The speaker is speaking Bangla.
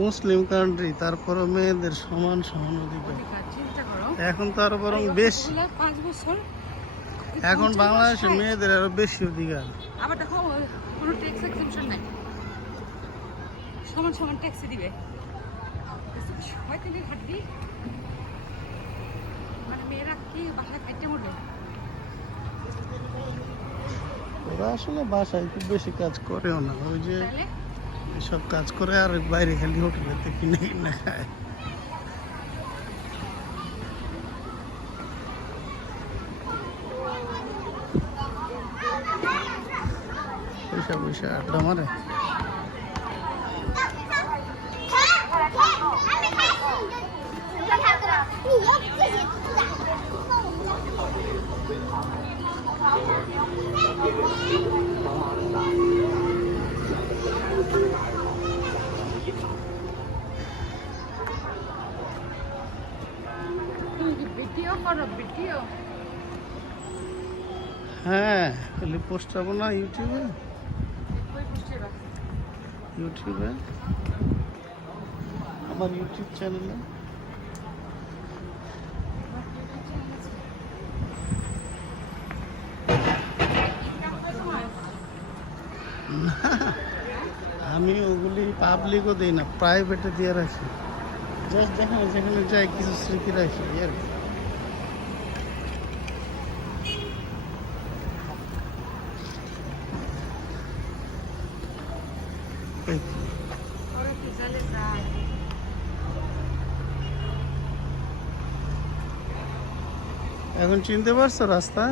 মুসলিম কান্ট্রি, তারপরে মেয়েদের সমান সমান অধিকার। এখন তো আরো বরং বেশি, 5 বছর এখন বাংলাদেশে মেয়েদের আরো বেশি অধিকার। আবার দেখো কোনো ট্যাক্স এক্সেম্পশন নাই, সমান সমান ট্যাক্স দিবে। শয়তানের হাড্ডি, মানে মেয়েরা কি বাসায় খাইতে মরবে? ওরা আসলে বাসায় খুব বেশি কাজ করেও না, ওই যে সব কাজ করে আর বাইরে খালি হোটেলেতে কিনে কিনে খায়। পয়সা পয়সা আড্ডা মারে। হ্যাঁ, তাহলে পোস্ট হবো না ইউটিউবে। ইউটিউবে আমার ইউটিউব চ্যানেলে আমি ওগুলি পাবলিকও দিই না, প্রাইভেটে দিয়ে রাখি। জাস্ট যেখানে যেখানে যাই কিছু স্মৃতি রাখি আর কি। এখন চিনতে পারছো রাস্তা?